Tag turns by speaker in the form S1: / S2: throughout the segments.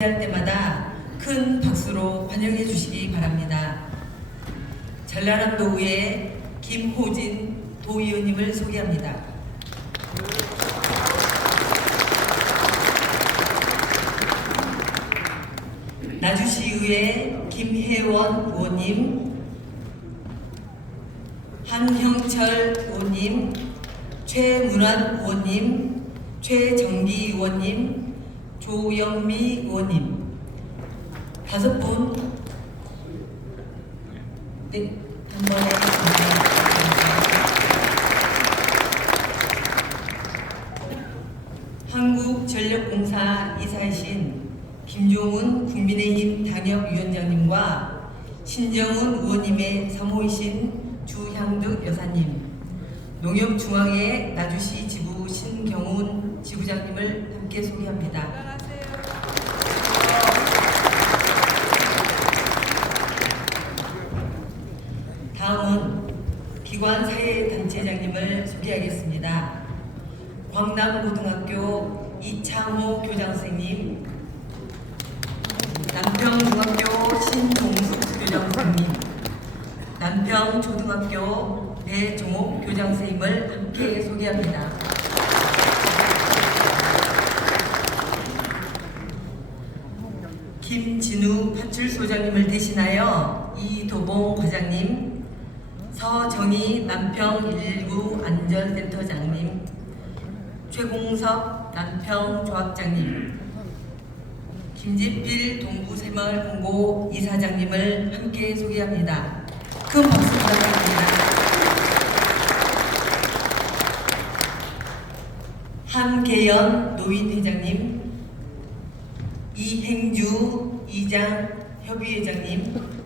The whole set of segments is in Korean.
S1: 할 때마다 큰 박수로 환영해 주시기 바랍니다. 전라남 도의회 김호진 도의원님을 소개합니다. 나주시의회 김혜원 의원님, 한형철 의원님, 최문환 의원님, 최정기 의원님, 조영미 의원님. 다섯 분. 네, 한 번에 한국전력공사 이사이신 김종훈 국민의힘 당협위원장님과 신정훈 의원님의 사모이신 주향득 여사님, 농협중앙회 나주시 지부 신경훈 지부장님을 함께 소개합니다. 다음은 소개하겠습니다. 광남고등학교 이창호 교장 선생님, 남평중학교 신동숙 교장 선생님, 남평초등학교 배종옥 교장 선생님을 함께 소개합니다. 김진우 파출소장님을 대신하여 이도봉 과장님, 서정희 남평 119 안전센터장님, 최공섭 남평 조합장님, 김진필 동부새마을공고 이사장님을 함께 소개합니다. 큰 박수 부탁드립니다. 한계연 노인회장님, 이행주 이장 협의회장님,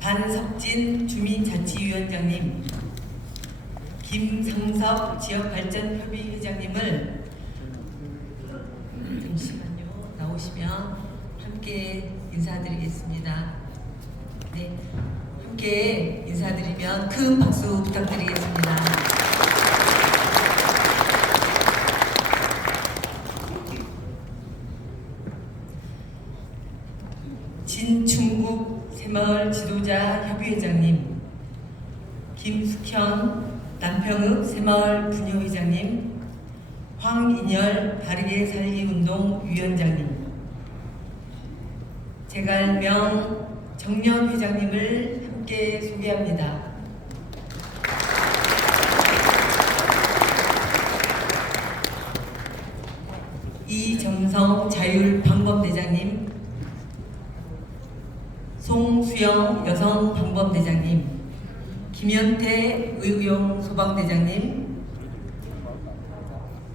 S1: 반석진 주민자치위원장님, 김상섭 지역발전협의 회장님을 잠시만요 나오시면 함께 인사드리겠습니다. 네, 함께 인사드리면 큰 박수 부탁드리겠습니다. 진충국 새마을 협의회장님, 김숙현 남평읍 새마을 분여회장님, 황인열 바르게 살기 운동 위원장님, 제갈명 정년 회장님을 함께 소개합니다. 이정성 자율방법대장님, 송수영 여성방법대장님, 김현태 의용 소방대장님,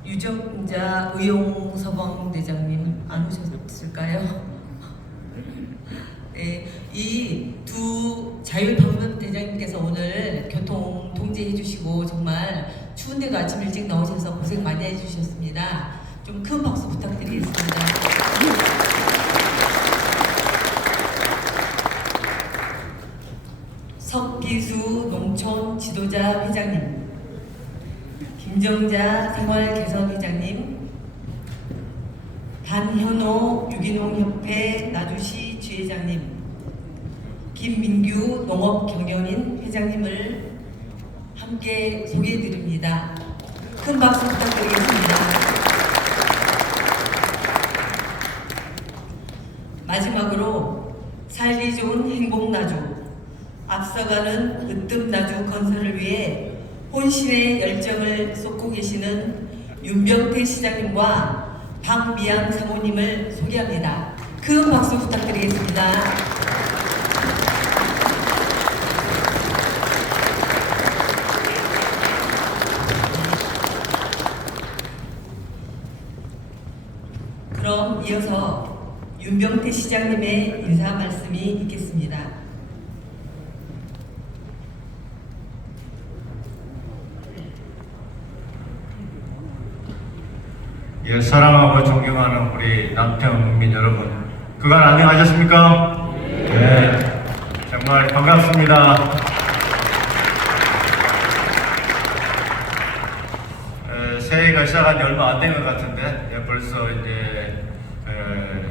S1: 유정자 의용 소방대장님 안 오셨을까요? 네, 이두 자율방법대장님께서 오늘 교통 통제해 주시고 정말 추운데도 아침 일찍 나오셔서 고생 많이 해주셨습니다. 좀 큰 박수 부탁드리겠습니다. 석기수 농촌 지도자 회장님, 김정자 생활개선회장님, 반현호 유기농협회 나주시 주회장님, 김민규 농업경영인 회장님을 함께 소개해드립니다. 큰 박수 부탁드리겠습니다. 마지막으로 살기 좋은 행복나주, 앞서가는 으뜸나주 건설을 위해 혼신의 열정을 쏟고 계시는 윤병태 시장님과 박미양 사모님을 소개합니다. 큰 박수 부탁드리겠습니다. 그럼 이어서 윤병태 시장님의 인사 말씀이 있겠습니다.
S2: 예, 사랑하고 존경하는 우리 남평민 여러분, 그간 안녕하셨습니까? 네, 정말 반갑습니다. 에, 새해가 시작한 지 얼마 안 된 것 같은데 예, 벌써 이제 에,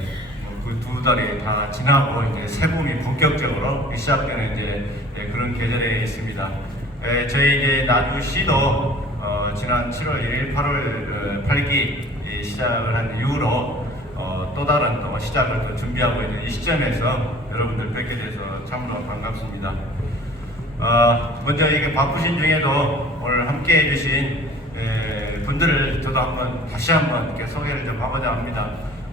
S2: 달이 다 지나고 이제 새 봄이 본격적으로 시작되는 이제 예, 그런 계절에 있습니다. 예, 저희 이제 나주 시도 어, 지난 7월 1일, 8월 8기 시작을 한 이후로 어, 또 다른 또 시작을 또 준비하고 있는 이 시점에서 여러분들 뵙게 돼서 참으로 반갑습니다. 어, 먼저 이게 바쁘신 중에도 오늘 함께 해주신 에, 분들을 저도 한번 다시 한번 이렇게 소개를 좀 하고자 합니다.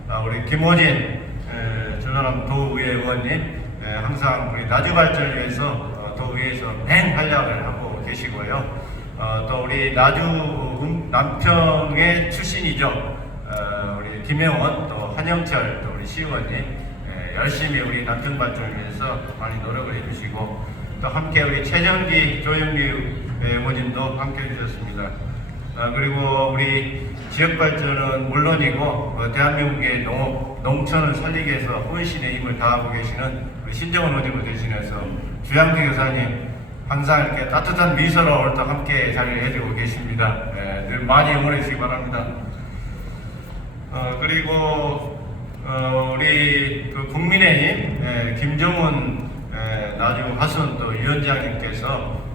S2: 아, 우리 김호진 에, 전남 도의회 의원님 에, 항상 우리 나주 발전을 위해서 어, 도의회에서 맹 활약을 하고 계시고요. 어, 또 우리 나주 음, 남평의 출신이죠. 어, 우리 김혜원 또 한영철 또 우리 시의원님 에, 열심히 우리 남평 발전을 위해서 많이 노력을 해주시고 또 함께 우리 최정기 조영기 의원님도 함께 해주셨습니다. 아, 그리고 우리 지역 발전은 물론이고 어, 대한민국의 농업, 농촌을 살리기 위해서 혼신의 힘을 다하고 계시는 우리 신정원 의원님을 대신해서 주양태 교사님 항상 이렇게 따뜻한 미소로 오늘 또 함께 자리를 해주고 계십니다. 많이 응원해 주시기 바랍니다. 어, 그리고 어, 우리 그 국민의힘 예, 김정은 예, 나주 화순 또 위원장님께서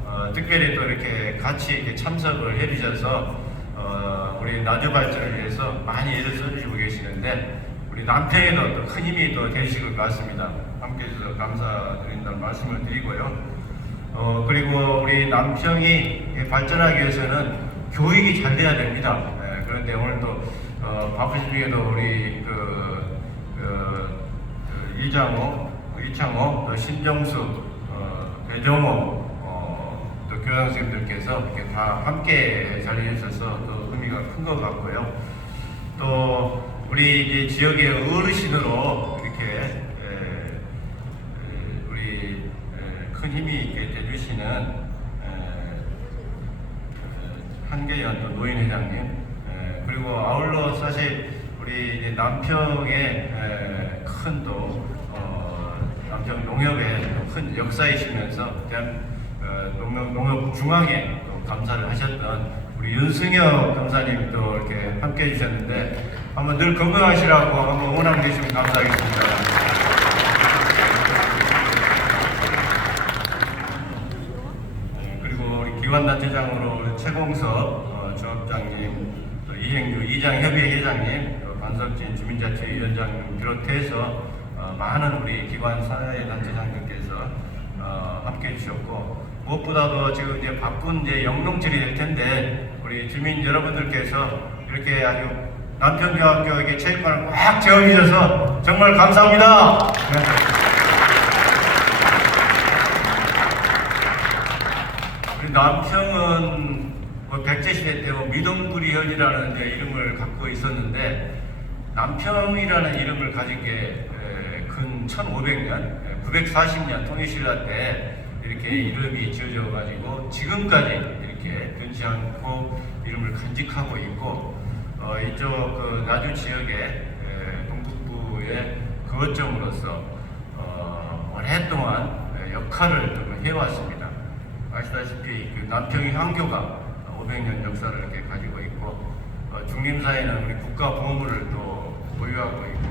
S2: 어, 특별히 또 이렇게 같이 이렇게 참석을 해주셔서 어, 우리 나주 발전을 위해서 많이 애를 써주시고 계시는데 우리 남편에도 또큰 힘이 또 되실 것 같습니다. 함께 해주셔서 감사드린다는 말씀을 드리고요. 어, 그리고 우리 남평이 발전하기 위해서는 교육이 잘 돼야 됩니다. 예, 그런데 오늘 또 어, 바쁘신 중에도 우리 그, 그, 그 이장호, 이창호, 또 신정수, 어, 배정호, 어, 또 교장 선생님들께서 이렇게 다 함께 자리에 있어서 또 의미가 큰 것 같고요. 또 우리 지역의 어르신으로 이렇게 에, 에, 우리 에, 큰 힘이 있게 돼주시는 에, 에, 한계연 또 노인 회장님 에, 그리고 아울러 사실 우리 남평의 큰또 어, 남평 농협의 또큰 역사이시면서 대한 어, 농협, 농협 중앙에 또 감사를 하셨던 우리 윤승혁 감사님도 이렇게 함께 해주셨는데 한번 늘 건강하시라고 한번 응원하고 계시면 감사하겠습니다. 기관단체장으로 최공석 어, 조합장님, 또 이행주 이장협의회 회장님, 또 반석진 주민자치위원장님 비롯해서 어, 많은 우리 기관 사회단체장님께서 어, 함께 해 주셨고 무엇보다도 지금 이제 바쁜 이제 영농철이 될 텐데 우리 주민 여러분들께서 이렇게 아주 남편중학교에게 체육관을 꽉 채워주셔서 정말 감사합니다. 남평은 뭐 백제 시대 때 뭐 미동구리 현이라는 이제 이름을 갖고 있었는데 남평이라는 이름을 가진 게 근 1500년, 940년 통일신라 때 이렇게 이름이 지어져 가지고 지금까지 이렇게 변치 않고 이름을 간직하고 있고 어, 이쪽 그 나주 지역의 에, 동북부의 거점으로서 어, 오랫동안 에, 역할을 좀 해왔습니다. 아시다시피 그 남평이 황교가 500년 역사를 이렇게 가지고 있고 어, 중림사에는 우리 국가 보물을 또 보유하고 있고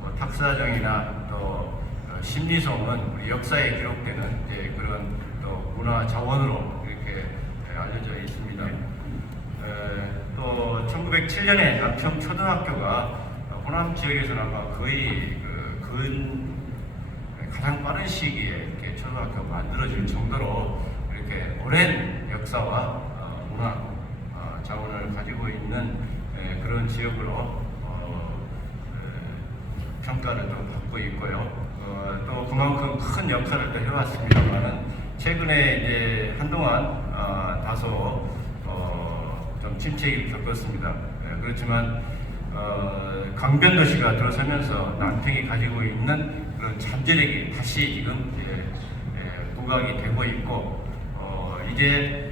S2: 뭐 탁사정이나 또 어, 심리송은 우리 역사에 기록되는 이제 그런 또 문화 자원으로 이렇게 에, 알려져 있습니다. 에, 또 1907년에 남평 초등학교가 어, 호남 지역에서는 아마 거의 그 근, 가장 빠른 시기에 이렇게 초등학교 만들어질 정도로 이렇게 오랜 역사와 어, 문화 어, 자원을 가지고 있는 에, 그런 지역으로 어, 에, 평가를 또 받고 있고요. 어, 또 그만큼 큰 역할을 또 해왔습니다만은 최근에 이제 한동안 어, 다소 어, 좀 침체기를 겪었습니다. 예, 그렇지만 어, 강변도시가 들어서면서 남평이 가지고 있는 그런 잠재력이 다시 지금 예, 부각이 되고 있고 어, 이제 에,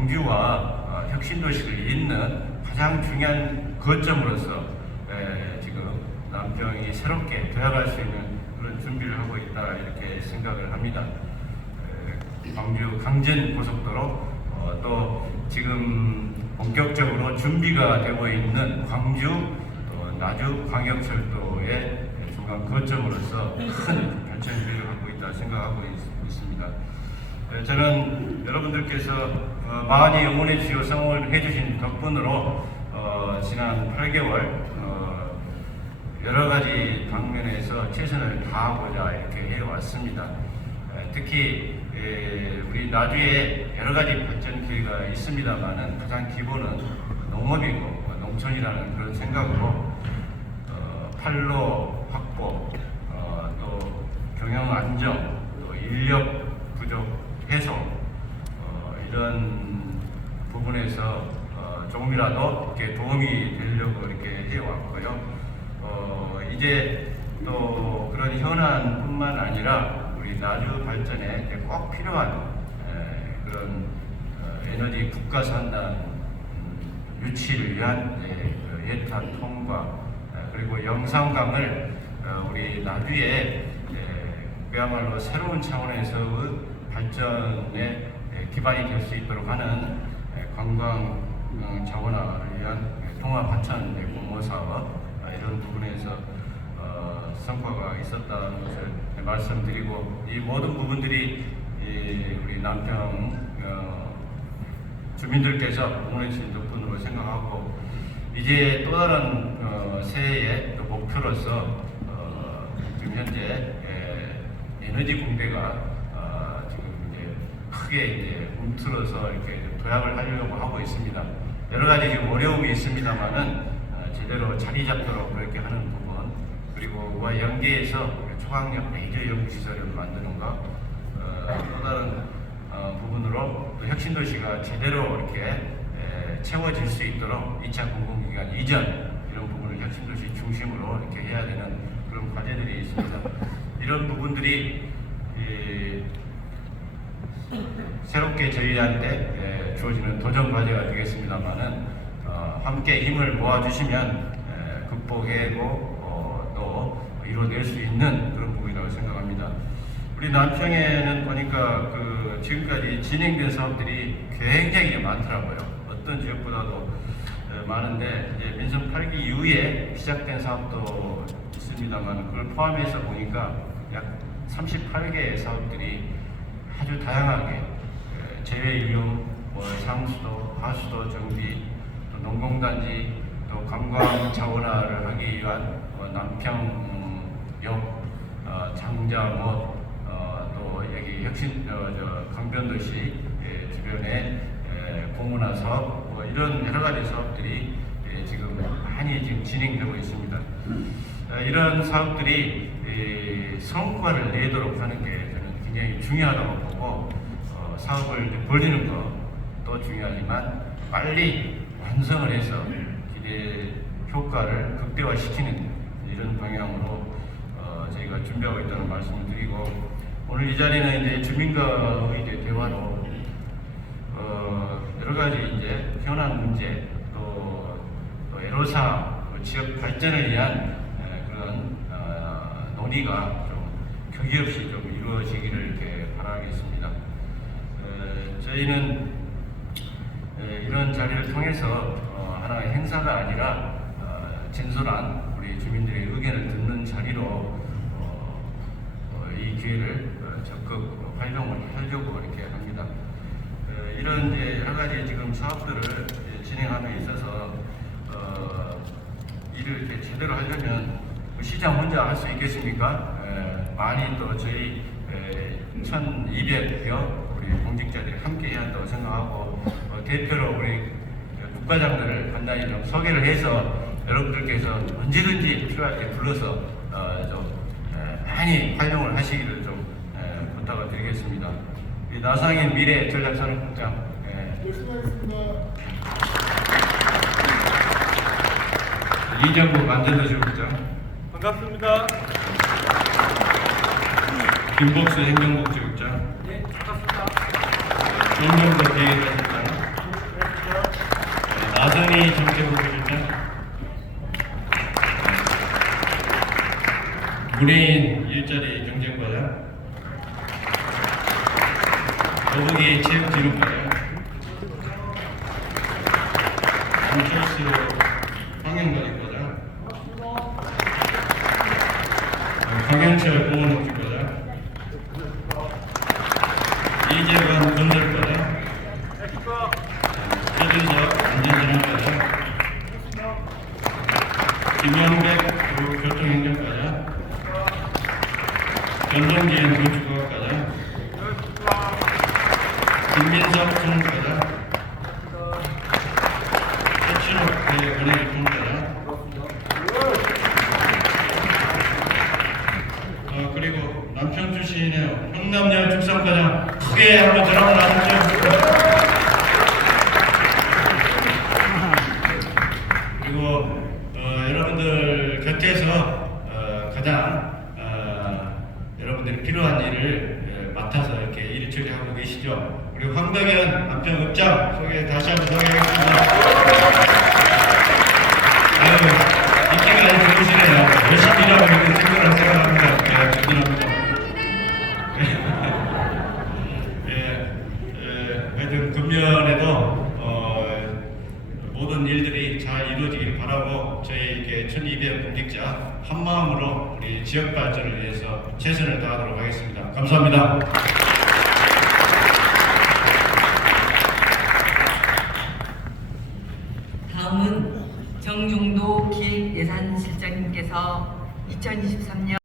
S2: 광주와 어, 혁신도시를 잇는 가장 중요한 거점으로서 에, 지금 남평이 새롭게 되어갈 수 있는 그런 준비를 하고 있다 이렇게 생각을 합니다. 에, 광주 강진 고속도로 어, 또 지금 본격적으로 준비가 되고 있는 광주 또 나주 광역철도의 중간 거점으로서 큰 발전 기회를 갖고 있다 생각하고 있, 있습니다. 예, 저는 여러분들께서 어, 많이 응원해 주시고 성원을 해주신 덕분으로 어, 지난 8개월 어, 여러 가지 방면에서 최선을 다하고자 이렇게 해왔습니다. 에, 특히 에, 우리 나주에 여러 가지 발전 기회가 있습니다만은 가장 기본은 농업이고 어, 농촌이라는 그런 생각으로 어, 판로 확보, 어, 또 경영 안정, 또 인력 부족 해소 어, 이런 부분에서 어, 조금이라도 이렇게 도움이 되려고 이렇게 해왔고요. 어, 이제 또 그런 현안뿐만 아니라 우리 나주 발전에 꼭 필요한 에, 그런 어, 에너지 국가 산단 음, 유치를 위한 예, 그 예탄 통과 에, 그리고 영상강을 어, 우리 나주에 예, 그야말로 새로운 차원에서의 발전의 예, 기반이 될 수 있도록 하는 예, 관광 음, 자원화를 위한 예, 통합 하천 예, 공모 사업 아, 이런 부분에서 어, 성과가 있었다는 것을 예, 말씀드리고 이 모든 부분들이 이 우리 남평 어, 주민들께서 응원해 주신 덕분으로 생각하고 이제 또 다른 어, 새해의 또 목표로서 어, 지금 현재 에, 에너지 공대가 어, 크게 이제 움틀어서 이렇게 도약을 하려고 하고 있습니다. 여러 가지 어려움이 있습니다만은 어, 제대로 자리 잡도록 그렇게 하는 부분 그리고 그와 연계해서 초강력 레이저 연구시설을 만드는 것 어, 또 다른 어, 부분으로 또 혁신도시가 제대로 이렇게 에, 채워질 수 있도록 2차 공공기관 이전 이런 부분을 혁신도시 중심으로 이렇게 해야 되는 그런 과제들이 있습니다. 이런 부분들이 이, 새롭게 저희한테 에, 주어지는 도전 과제가 되겠습니다만은 어, 함께 힘을 모아주시면 에, 극복해고 어, 또 이루어낼 수 있는 그런 부분이라고 생각합니다. 우리 남평에는 보니까 그 지금까지 진행된 사업들이 굉장히 많더라고요. 어떤 지역보다도 에, 많은데 이제 민선 8기 이후에 시작된 사업도 있습니다만 그걸 포함해서 보니까 약 38개의 사업들이 아주 다양하게 에, 재래임용, 뭐 상수도, 하수도 정비, 또 농공단지, 또 관광 자원화를 하기 위한 어, 남평역, 어, 장자못, 어, 또 여기 혁신 어, 저 강변도시 예, 주변에 에, 공문화 사업 뭐 이런 여러 가지 사업들이 예, 지금 많이 지금 진행되고 있습니다. 어, 이런 사업들이 이, 성과를 내도록 하는 게 굉장히 중요하다고 보고 어, 사업을 벌리는 것도 중요하지만 빨리 완성을 해서 기대 효과를 극대화시키는 이런 방향으로 어, 저희가 준비하고 있다는 말씀을 드리고 오늘 이 자리는 이제 주민과의 이제 대화로 어, 여러 가지 이제 현안 문제 또, 또 애로사 또 지역 발전을 위한 에, 그런 어, 논의가 좀 격이 없이 좀 이루어지기를 이렇게 바라겠습니다. 에, 저희는 에, 이런 자리를 통해서 어, 하나의 행사가 아니라 어, 진솔한 우리 주민들의 의견을 듣는 자리로 어, 어, 이 기회를 어, 적극 활용을 하려고 이렇게 합니다. 어, 이런 여러 가지 지금 사업들을 진행함에 있어서 어, 일을 이렇게 제대로 하려면 그 시장 혼자 할 수 있겠습니까? 에, 많이 또 저희 1,200여 우리 공직자들이 함께 해야 한다고 생각하고 어, 대표로 우리 국과장들을 간단히 좀 소개를 해서 여러분들께서 언제든지 필요할 때 불러서 어, 좀 에, 많이 활용을 하시기를 좀 에, 부탁을 드리겠습니다. 이 나상인 미래 전략산업국장 예,
S3: 네.
S2: 이정부 만전도시국장
S4: 반갑습니다.
S2: 김복수 행정복지국장.
S4: 네, 반갑습니다.
S2: 김명석 대의원장. 나선희 정책국장. 문혜인 일자리 경쟁과장. 거북이 체육기록과장. 안철수 황영관 과장. 강현철 어, 어, 보건복지부 Yeah. 지역 발전을 위해서 최선을 다하도록 하겠습니다. 감사합니다.
S1: 다음은 정종도 기획예산실장님께서 2023년